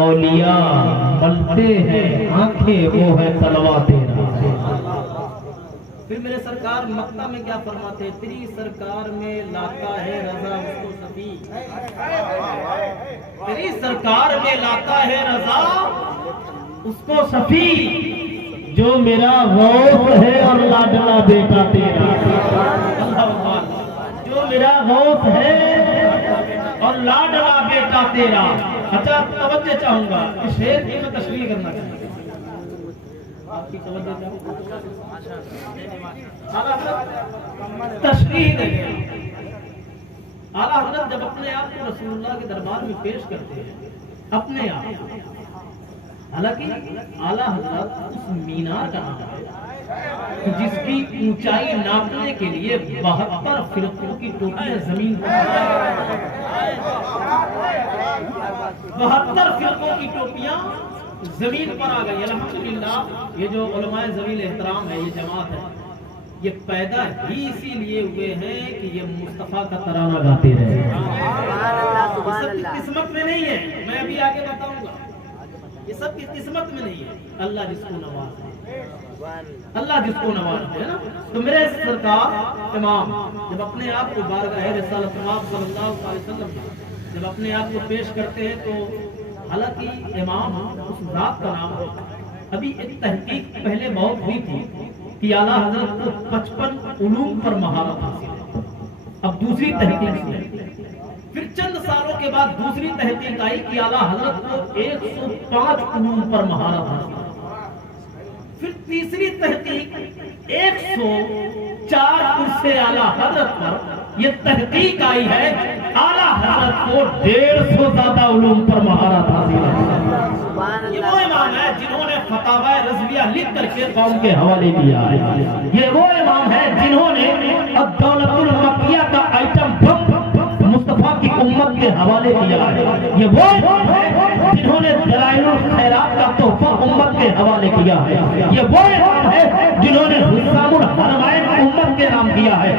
اولیاء ملتے ہیں آنکھیں وہ ہے تلوا تیرا. پھر میرے سرکار مکہ میں کیا فرماتے؟ تیری سرکار میں لاتا ہے رضا اس کو صفی. تیری سرکار میں لاتا ہے رضا اس کو صفی. جو میرا غوث ہے اور لاڈلا بیٹا تیرا. جو میرا غوث ہے اور لاڈلا بیٹا تیرا. اچھا توجہ چاہوں گا اس شعر کی میں تشریح کرنا چاہوں گا. آپ کی توجہ چاہوں گا تشریح دیں گے. اعلیٰ حضرت جب اپنے آپ کو رسول اللہ کے دربار میں پیش کرتے ہیں اپنے آپ، حالانکہ اعلیٰ حضرت اس مینار کا نام ہے جس کی اونچائی ناپنے کے لیے 72 فرقوں کی ٹوپیاں زمین پر 72 فرقوں کی ٹوپیاں زمین پر آ گئی. الحمدللہ یہ جو علماء ذویل احترام ہے، یہ جماعت ہے، یہ پیدا ہی اسی لیے ہوئے ہیں کہ یہ مصطفیٰ کا ترانہ گاتے رہے. یہ سب کی قسمت میں نہیں ہے، میں ابھی آگے بتاؤں گا. یہ سب کی قسمت میں نہیں ہے. اللہ جس کو نوازے، اللہ جس کو نوازے ہے نا. تو میرے سرکار امام جب اپنے آپ کو بارگاہ رسالت امام صلی اللہ علیہ وسلم جب اپنے آپ کو پیش کرتے ہیں تو حالانکہ امام اس ذات کا نام ہوتا ہے. ابھی ایک تحقیق پہلے بہت ہوئی تھی کہ اعلیٰ حضرت کو 55 علوم پر مہارت حاصل ہے. اب دوسری تحقیق سے پھر چند سالوں کے بعد دوسری تحقیق آئی کہ اعلیٰ حضرت کو 105 علوم پر مہارت حاصل ہے. پھر تیسری تحقیق 104 عرصے اعلیٰ حضرت پر یہ تحقیق آئی ہے اعلیٰ حضرت کو 150 زیادہ علوم پر مہارت حاصل ہے. یہ وہ امام ہے جنہوں نے فتاوی رضویہ لکھ کر کے قوم کے حوالے دیا ہے. یہ وہ امام ہے جنہوں نے الدولت المکیہ کا آئٹم بم مصطفیٰ کی امت کے حوالے کیا ہے. یہ وہ امام ہے جنہوں نے دلائل الخیرات کا تحفہ امت کے حوالے کیا ہے. یہ وہ امام ہے جنہوں نے حسام الحرمین امت کے نام کیا ہے.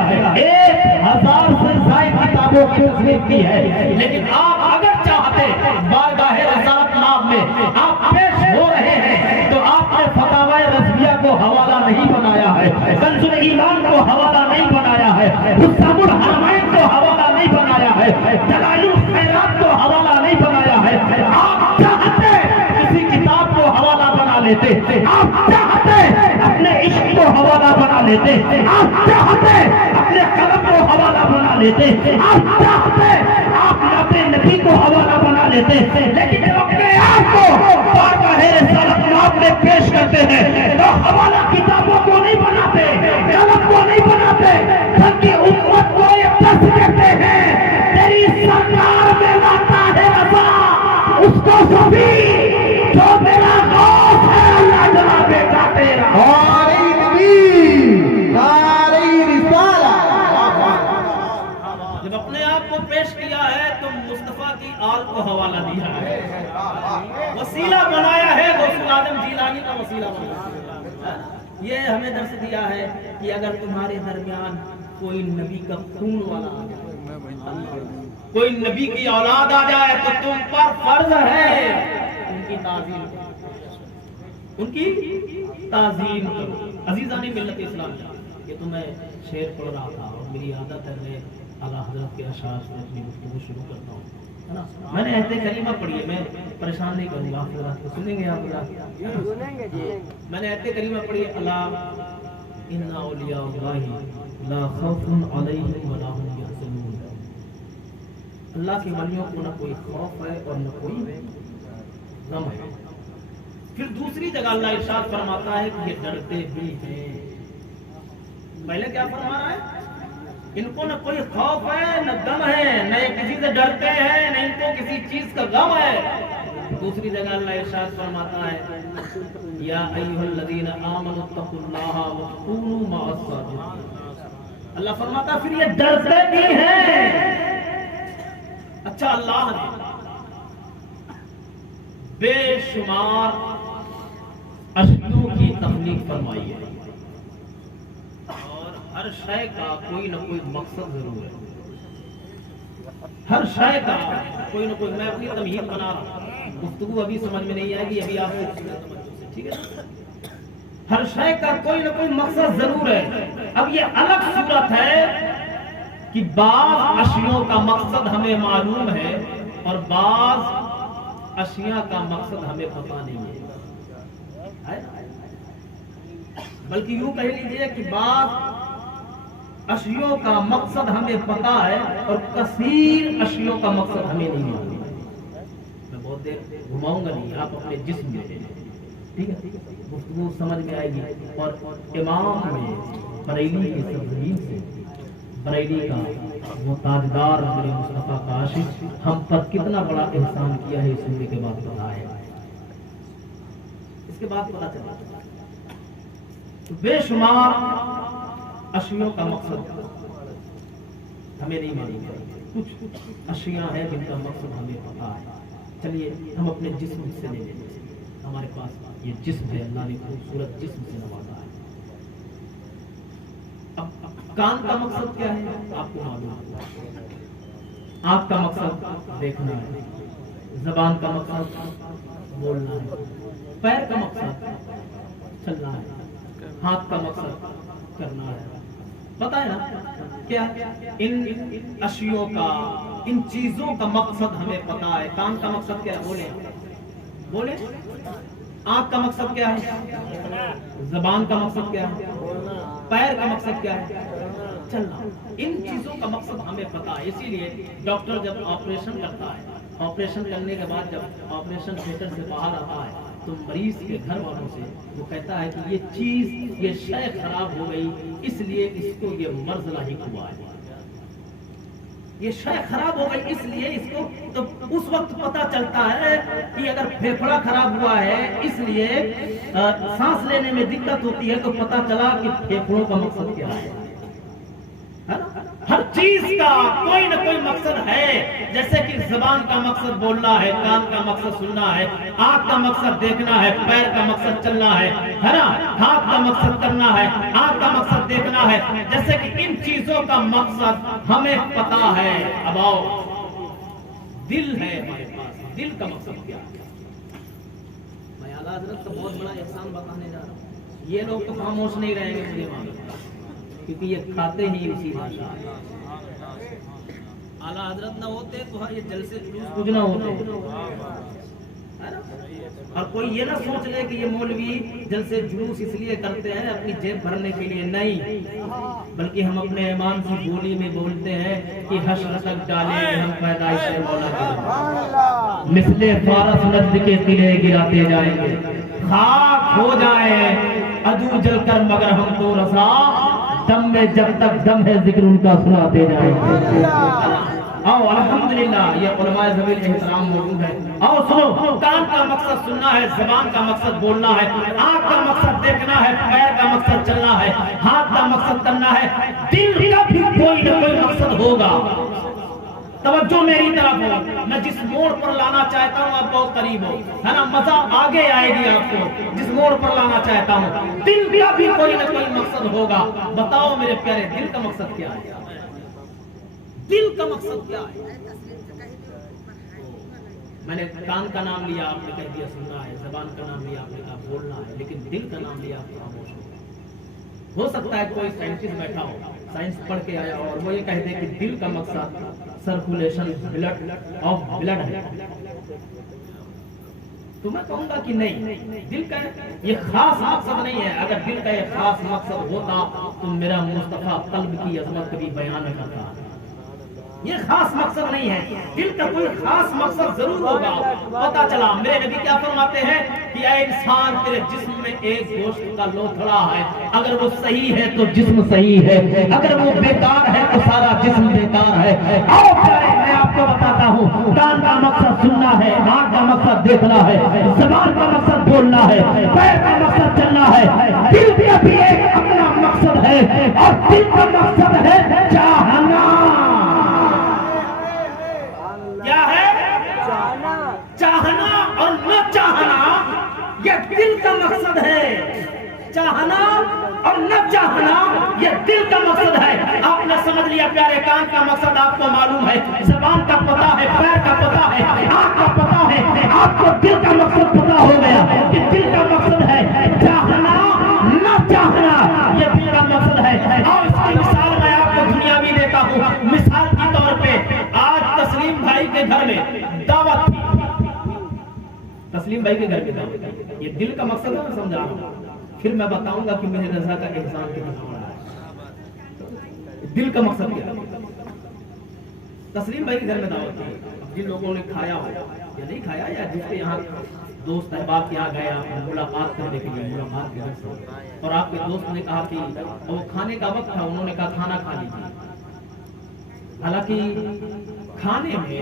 1000 سے زائد کتابوں کی تصنیف کی ہے. لیکن آپ اگر چاہتے بارگاہ رسالت نام میں آپ پیش ہو رہے ہیں تو آپ نے فتاوی رضویہ کو حوالہ نہیں بنایا ہے، کنز ایمان کو حوالہ نہیں بنایا ہے، حسام الحرمین کو حوالہ نہیں بنایا ہے، دلائل الخیرات کو حوالہ نہیں بنایا ہے. آپ چاہتے کسی کتاب کو حوالہ بنا لیتے، آپ چاہتے اپنے عشق کو حوالہ بنا لیتے، آپ چاہتے اپنے قلم کو حوالہ بنا لیتے، آپ چاہتے آپ اپنے نبی کو حوالہ بنا لیتے. لیکن جب اپنے آپ کو بارگاہ رسالت نام میں پیش کرتے ہیں تو حوالہ کتابوں کو نہیں بناتے، قلم کو نہیں بناتے، بلکہ امت کو یہ دس دیتے ہیں تیری سرکار میں لاتا ہے رضا اس کو صفی. جو میرا غوث ہے اللہ جلا بیٹا تیرا. جب اپنے آپ کو پیش کیا ہے تو مصطفیٰ کی آل کو حوالہ دیا ہے، وسیلہ بنایا ہے. غوث العالم جیلانی کا وسیلہ بنایا. یہ ہمیں درس دیا ہے کہ اگر تمہارے درمیان کوئی نبی کا خون والا آ جائے، کوئی نبی کی اولاد آ جائے تو تم پر فرض ہے ان کی تعظیم کرو، ان کی تعظیم کرو. عزیزان ملت اسلام، یہ تو میں شعر پڑھ رہا تھا اور میری عادت ہے میں اعلیٰ حضرت کے اشعار سے اپنی گفتگو شروع کرتا ہوں. میں نے ایت کریمہ پڑھی ہے، میں پریشان نہیں کروں گا. آپ حضرات کو سنیں گے؟ آپ حضرات میں نے ایت کریمہ پڑھی ہے، الا ان اولیاء اللہ لا خوف علیہم ولا هم یحزنون. اللہ کے ولیوں کو نہ کوئی خوف ہے اور نہ کوئی غم ہے. پھر دوسری جگہ اللہ ارشاد فرماتا ہے کہ یہ ڈرتے بھی ہیں. پہلے کیا فرما رہا ہے؟ ان کو نہ کوئی خوف ہے نہ غم ہے، نہ یہ کسی سے ڈرتے ہیں نہ ان کو کسی چیز کا غم ہے. دوسری جگہ اللہ ارشاد فرماتا ہے یا ایھا الذین آمنوا اتقوا اللہ وکونوا مع الصادقین. اللہ فرماتا ہے پھر یہ ڈرتے بھی ہیں. اچھا، اللہ نے بے شمار اشیاء کی تخلیق فرمائی ہے اور ہر شے کا کوئی نہ کوئی مقصد ضرور ہے. ہر شے کا کوئی نہ کوئی، میں اپنی تمہید بنا رہا ہوں، گفتگو ابھی سمجھ میں نہیں آئے گی، ابھی آپ ٹھیک ہے. ہر شے کا کوئی نہ کوئی مقصد ضرور ہے. اب یہ الگ صورت ہے کہ بعض اشیاء کا مقصد ہمیں معلوم ہے اور بعض اشیاء کا مقصد ہمیں پتہ نہیں ہے. بلکہ یوں کہہ لیجیے کہ بعض اشیاء کا مقصد ہمیں پتہ ہے اور کثیر اشیاء کا مقصد ہمیں نہیں معلوم. میں بہت دیر گھماؤں گا نہیں، آپ اپنے جسم میں ٹھیک ہے گفتگو سمجھ میں آئے گی. اور امام میں بریلی کی سرزمین سے بریلی کا وہ تاجدار میرے مصطفیٰ کا عاشق ہم پر کتنا بڑا احسان کیا ہے، سننے کے بعد پتا ہے، اس کے بعد پتا چلا بے شمار اشیاء کا مقصد ہمیں نہیں معلوم ہے. کچھ اشیاء ہیں جن کا مقصد ہمیں پتا ہے. چلیے ہم اپنے جسم سے لے لیں. ہمارے پاس یہ جسم ہے، اللہ نے خوبصورت جسم سے نوازا ہے. اب کان کا مقصد کیا ہے آپ کو معلوم ہے. آنکھ کا مقصد دیکھنا ہے، زبان کا مقصد بولنا ہے، پیر کا مقصد چلنا ہے، ہاتھ کا مقصد کرنا ہے. پتہ ہے نا کیا ان اشیاء کا، ان چیزوں کا مقصد ہمیں پتہ ہے. کان کا مقصد کیا ہے؟ بولیں. آنکھ کا مقصد کیا ہے؟ زبان کا مقصد کیا ہے؟ پیر کا مقصد کیا ہے؟ چلنا. ان چیزوں کا مقصد ہمیں پتہ ہے. اسی لیے ڈاکٹر جب آپریشن کرتا ہے، آپریشن کرنے کے بعد جب آپریشن تھیٹر سے باہر آتا ہے تو مریض کے گھر والوں سے وہ کہتا ہے کہ یہ چیز، یہ شے خراب ہو گئی، اس لیے اس کو یہ مرض لاحق ہوا ہے. یہ شے خراب ہو گئی اس لیے اس کو، تو اس وقت پتا چلتا ہے کہ اگر پھیپھڑا خراب ہوا ہے اس لیے سانس لینے میں دقت ہوتی ہے، تو پتا چلا کہ پھیپھڑوں کا مقصد کیا ہے. ہر چیز کا کوئی نہ کوئی مقصد ہے. جیسے کہ زبان کا مقصد بولنا ہے، کان کا مقصد سننا ہے، آنکھ کا مقصد دیکھنا ہے، پیر کا مقصد چلنا ہے نا، ہاتھ کا مقصد کرنا ہے، آنکھ کا مقصد دیکھنا ہے. جیسے کہ ان چیزوں کا مقصد ہمیں پتا ہے. اب آؤ، دل ہے ہمارے پاس، دل کا مقصد کیا ہے؟ میں اعلیٰ حضرت کا بہت بڑا احسان بتانے جا رہا ہوں. یہ لوگ تو خاموش نہیں رہیں گے مجھے معلوم، کیونکہ یہ کھاتے ہی اسی بھاشا. اعلیٰ حضرت نہ ہوتے تو یہ جلسے کچھ نہ ہوتے. اور کوئی یہ نہ سوچ لے کہ یہ مولوی جلسے جلوس اس لیے کرتے ہیں اپنی جیب بھرنے کے لیے، نہیں، بلکہ ہم اپنے امام کی بولی میں بولتے ہیں کہ حشر تک ڈالیں گے ہم پیدائش مولا کی، مثل فارس نجد کے قلعے گراتے جائیں گے، خاک ہو جائیں عدو جل کر مگر ہم تو رسا، دم میں جب تک دم ہے ذکر ان کا سناتے جائیں گے. آؤ الحمدللہ یہ علماء ذویل احترام موجود ہے. آؤ سنو، کان کا مقصد سننا ہے، زبان کا مقصد بولنا ہے، آنکھ کا مقصد دیکھنا ہے، پیر کا مقصد چلنا ہے، ہاتھ کا مقصد کرنا ہے. دل کا بھی کوئی نہ کوئی مقصد ہوگا. توجہ میری طرف ہو، میں جس موڑ پر لانا چاہتا ہوں آپ بہت قریب ہو، ہے نا، مزہ آگے آئے گی آپ کو. جس موڑ پر لانا چاہتا ہوں دل کا بھی کوئی نہ کوئی مقصد ہوگا. بتاؤ میرے پیارے، دل کا مقصد کیا ہے؟ دل کا مقصد کیا ہے؟ میں نے کان کا نام لیا، آپ نے کہہ دیا سننا ہے، زبان کا نام لیا، آپ نے کہا بولنا ہے، لیکن دل کا نام لیا آپ نے خاموش ہو سکتا ہے کوئی سائنٹسٹ بیٹھا ہو، سائنس پڑھ کے آیا اور وہ یہ کہہ دے کہ دل کا مقصد سرکولیشن بلڈ آف بلڈ ہے، تو میں کہوں گا کہ نہیں، دل کا یہ خاص مقصد نہیں ہے. اگر دل کا یہ خاص مقصد ہوتا تو میرا مصطفیٰ قلب کی عظمت کبھی بیان نہ کرتا. یہ خاص مقصد نہیں ہے. دل کا کوئی خاص مقصد ضرور ہوگا. پتا چلا میرے نبی کیا فرماتے ہیں کہ اے انسان، تیرے جسم میں ایک گوشت کا لوتھڑا ہے، اگر وہ صحیح ہے تو جسم صحیح ہے، اگر وہ بیکار ہے تو سارا جسم بیکار ہے. آؤ پیارے، میں آپ کو بتاتا ہوں، کان کا مقصد سننا ہے، آنکھ کا مقصد دیکھنا ہے، زبان کا مقصد بولنا ہے، پیر کا مقصد چلنا ہے. دل کا بھی ایک اپنا مقصد ہے، اور دل کا مقصد ہے چاہنا. کیا ہے؟ چاہنا اور نہ چاہنا، یہ دل کا مقصد ہے. چاہنا اور نہ چاہنا یہ دل کا مقصد ہے. آپ نے سمجھ لیا پیارے، کان کا مقصد آپ کو معلوم ہے، زبان کا پتہ ہے، پیر کا پتہ ہے، آنکھ کا پتہ رہا ہے آپ کو دل کا مقصد پتا ہو گیا کہ دل کا مقصد ہے چاہنا نہ چاہنا، یہ دل کا مقصد ہے۔ اور اس کی مثال میں آپ کو دنیاوی دیتا ہوں۔ مثال کے طور پہ آج تسلیم بھائی کے گھر میں دعوت تھی، تسلیم بھائی کے گھر میں دعوت، یہ دل کا مقصد ہے، میں سمجھا رہا ہوں، پھر میں بتاؤں گا کہ میرے رضا کا احسان کتنا بڑا ہے۔ دل کا مقصد کیا ہے؟ تسلیم بھائی کے گھر میں دعوت تھی، جن لوگوں نے کھایا ہو یا نہیں کھایا، یا جس کے یہاں دوست احباب کے یہاں گیا ملاقات کرنے کے لیے، ملاقات کے لیے، اور آپ کے دوست نے کہا کہ وہ کھانے کا وقت تھا، انہوں نے کہا کھانا کھا لیجیے۔ حالانکہ کھانے میں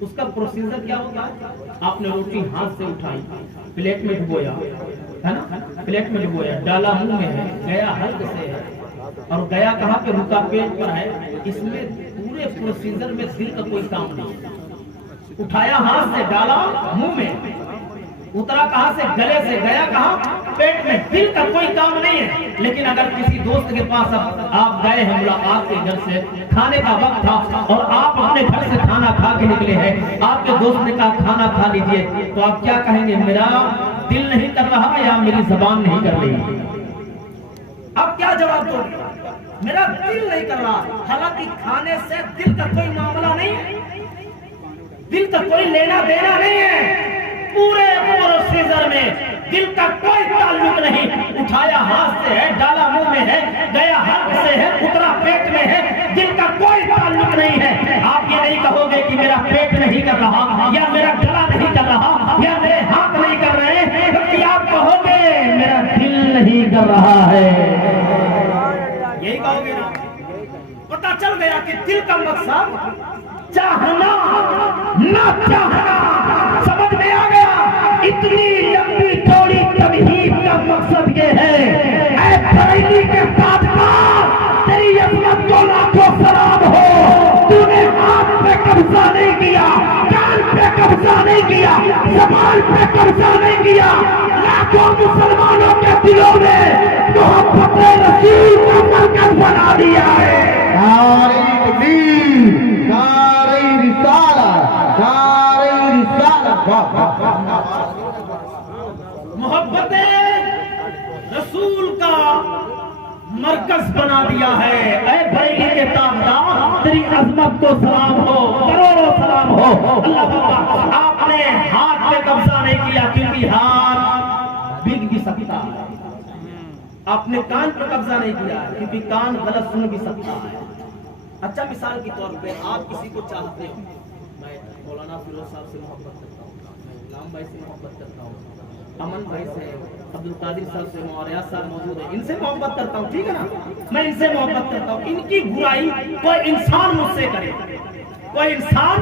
اس کا پروسیجر کیا ہوتا ہے؟ آپ نے روٹی ہاتھ سے اٹھائی، پلیٹ میں ڈبویا ہے نا، پلیٹ میں ڈبویا، ڈالا منہ میں ہے، گیا حلق سے ہے، اور گیا کہاں پہ؟ رکا پیٹ پر ہے۔ اس میں پورے پروسیجر میں دل کا کوئی کام نہیں، اٹھایا ہاتھ سے، ڈالا منہ میں، اترا کہاں سے؟ گلے سے، گیا کہاں؟ پیٹ میں۔ دل کا کوئی کام نہیں ہے۔ لیکن اگر کسی دوست کے پاس آپ گئے ہیں ملاقات کے گھر سے، کھانے کا وقت تھا اور آپ اپنے گھر سے کھانا کھا کے نکلے ہیں، آپ کے دوست نے کہا کھانا کھا لیجئے، تو آپ کیا کہیں گے؟ میرا دل نہیں کر رہا یا میری زبان نہیں کر رہی؟ اب کیا جواب دو؟ میرا دل نہیں کر رہا، حالانکہ کھانے سے دل کا کوئی معاملہ نہیں ہے، دل کا کوئی لینا دینا نہیں ہے، پورے پروسیجر میں دل کا کوئی تعلق نہیں۔ اٹھایا ہاتھ سے ہے، ڈالا منہ میں ہے، گیا حلق سے ہے، اترا پیٹ میں ہے، دل کا کوئی تعلق نہیں ہے۔ آپ یہ نہیں کہو گے کہ میرا پیٹ نہیں کر رہا، یا میرا گلا نہیں کر رہا، یا میرے ہاتھ نہیں کر رہے، بلکہ آپ کہو گے میرا دل نہیں کر رہا ہے، یہی کہو گے نا۔ پتہ چل گیا کہ دل کا مقصد چاہنا نہ چاہنا، سمجھ میں آ گیا۔ اتنی لمبی چوڑی تمہید کا مقصد یہ ہے، اے بریلی کے صادقان، تیری عظمت کو لاکھوں سلام ہو، تو نے ہاتھ پہ قبضہ نہیں کیا، کان پہ قبضہ نہیں کیا، زبان پہ قبضہ نہیں کیا، لاکھوں مسلمانوں کے دلوں میں محبت رسول کا مرکز بنا دیا ہے۔ نعرہ تکبیر، نعرہ رسالت، نعرہ رسالت، محبت رسول کا مرکز بنا دیا ہے۔ اے بریلی کے تابعدار، تیری عظمت کو سلام ہو، کروڑوں سلام ہو۔ اللہ تعالیٰ، آپ نے ہاتھ پہ قبضہ نہیں کیا کیونکہ ہاتھ بگ بھی سکتا ہے، آپ نے کان پر قبضہ نہیں کیا کیونکہ کان غلط سن بھی سکتا ہے۔ اچھا، مثال کے طور پہ آپ کسی کو چاہتے ہو، میں مولانا فیروز صاحب سے محبت کرتا ہوں، میں غلام بھائی سے محبت کرتا ہوں، امن بھائی سے، عبد القادر صاحب سے، موریات صاحب موجود ہے، ان سے محبت کرتا ہوں، ٹھیک ہے نا، میں ان سے محبت کرتا ہوں۔ ان کی برائی کوئی انسان مجھ سے کرے، کوئی انسان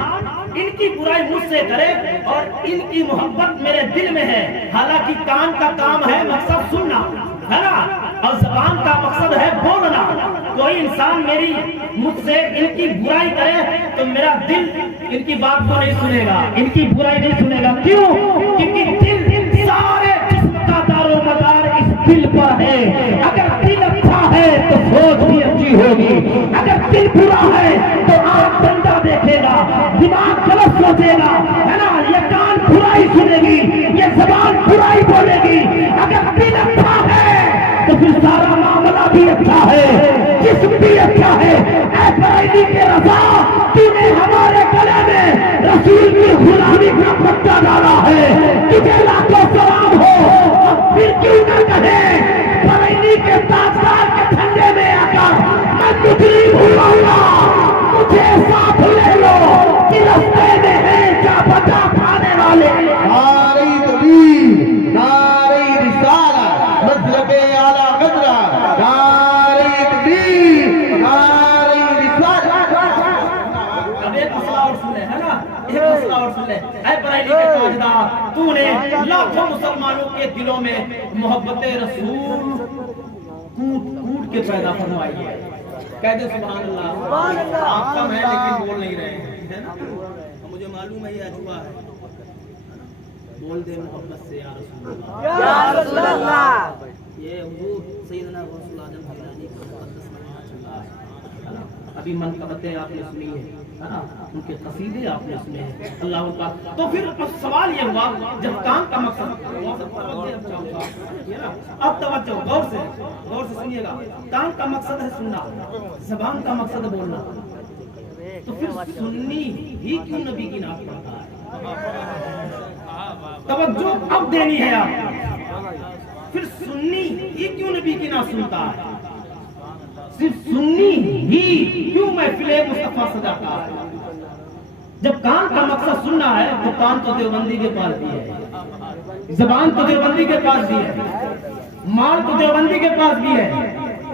ان کی برائی مجھ سے کرے اور ان کی محبت میرے دل میں ہے، حالانکہ کان کا کام ہے مقصد سننا ہے نا، اور زبان کا مقصد ہے بولنا۔ کوئی انسان میری مجھ سے ان کی برائی کرے تو میرا دل ان کی بات کو نہیں سنے گا، ان کی برائی نہیں سنے گا۔ کیوں؟ کیونکہ دل، سارے جسم کا دار و مدار اس دل پر ہے۔ اگر دل اچھا ہے تو سوچ بھی اچھی ہوگی، اگر دل برا ہے تو آنکھ گندا دیکھے گا، دماغ غلط سوچے گا، ہے نا، یہ کان برائی سنے گی، یہ زبان برائی بولے گی۔ اگر دل اچھا ہے تو پھر سارا معاملہ بھی اچھا ہے، جسم بھی اچھا ہے۔ اے بریلی کے رضا، تو نے ہمارے گلے میں رسول کی غلامی کا پٹا ڈالا ہے، تجھے لاکھوں سلام ہو۔ اب پھر کیوں نہ کہے بریلی کے تاجدار کے جھنڈے میں آ کر میں تجریب ہوا مجھے ساتھ لے لو کہ رستے میں ہے کیا بتا کھانے والے۔ نعرہ تکبیر، نعرہ رسالت، مسلک اعلیٰ قدرہ، نعرہ تکبیر، نعرہ رسالت۔ اب ایک مسئلہ اور سن لے، ہے نا، ایک مسئلہ اور سن لے۔ اے بریلی کے تاجدار، تو نے لاکھوں مسلمانوں کے دلوں میں محبت رسول کوٹ کے پیدا فرمائی ہے۔ کہہ دے سبحان اللہ۔ آپ کم ہے لیکن بول نہیں رہے ہیں، مجھے معلوم ہے یہ اجوا ہے۔ بول دے محبت سے یا رسول اللہ، یا رسول اللہ۔ یہ حضور سیدنا رسول اعظم حضرانی کا مقدس نام چل رہا ہے۔ ابھی منقبتیں آپ نے سنی ہے، ہے نا, ان کے قصیدے آپ نے سنے ہیں, اللہ اکبر. تو پھر اب سوال یہ ہوا جب کام کا مقصد, اب توجہ غور سے سنیے گا, کام کا مقصد ہے سننا, زبان کا مقصد ہے بولنا, تو پھر سنی ہی کیوں نبی کی نعت پڑھتا ہے؟ توجہ اب دینی ہے آپ. پھر سنی ہی کیوں نبی کی نعت سنتا ہے؟ صرف سنی ہی کیوں محفل مصطفیٰ سجاتا ہے؟ جب کان کا مقصد سننا ہے تو کان تو دیوبندی کے پاس بھی ہے, زبان تو دیوبندی کے پاس بھی ہے, مال تو دیوبندی کے پاس بھی ہے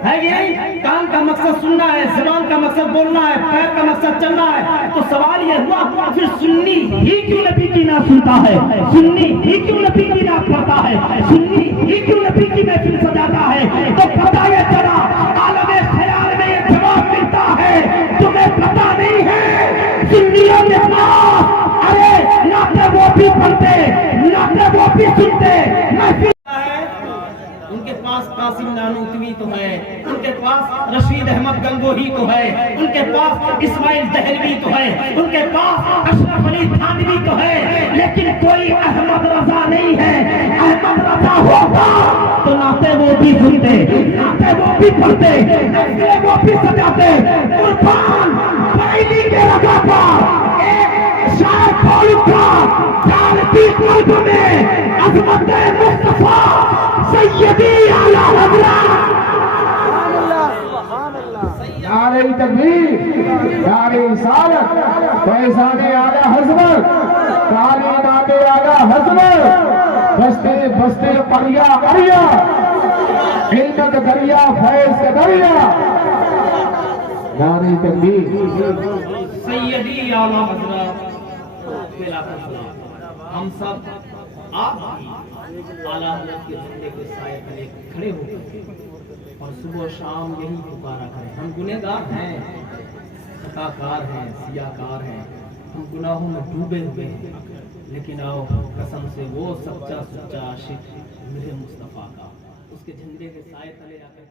کہ نہیں؟ کان کا مقصد سننا ہے, زبان کا مقصد بولنا ہے, پیر کا مقصد چلنا ہے. تو سوال یہ ہوا پھر سنی ہی کیوں نبی کی نعت سنتا ہے, سنی ہی کیوں نبی کی نعت پڑھتا ہے, سنی ہی کیوں نبی کی محفل سجاتا ہے؟ تو پتہ یہ چلا عالم خیال میں یہ جواب ملتا ہے, تمہیں پتہ نہیں ہے سنیوں کے پاس ارے نعتیں وہ بھی پڑھتے, نعتیں وہ بھی سنتے, محفل ان کے پاس قاسم نانوتوی تو ہے, ان کے پاس رشید احمد گنگوہی تو ہے, ان کے پاس اسماعیل دہلوی تو ہے, ان کے پاس اشرف علی تھانوی تو ہے, لیکن کوئی احمد رضا نہیں ہے. احمد رضا ہوگا تو نعتیں وہ بھی سنتے, نعتیں وہ بھی پڑھتے, محفلیں وہ بھی سجاتے. قربان بریلی کے رگا پر ایک شاعر بول اٹھا, جانتی قلب میں عظمت مصطفیٰ سیدی اعلیٰ حضرت. نعرہ تکبیر, نعرہ رسالت, فیضان اعلیٰ حضرت, تعلیمات اعلیٰ حضرت, بستے بستے پریا اریا, علمت دریا فیض کا دریا. نعرہ تکبیر, سیدی اعلیٰ حضرت. ہم سب آپ اعلیٰ حضرت کے جھنڈے کے سائے تلے کھڑے ہو گئے اور صبح و شام یہی پکارا کریں. ہم گنہگار ہیں, خطا کار ہیں, سیاہ کار ہیں, ہم گناہوں میں ڈوبے ہوئے ہیں, لیکن آؤ قسم سے وہ سچا عاشق میرے مصطفیٰ کا اس کے جھنڈے کے سائے تلے آ کر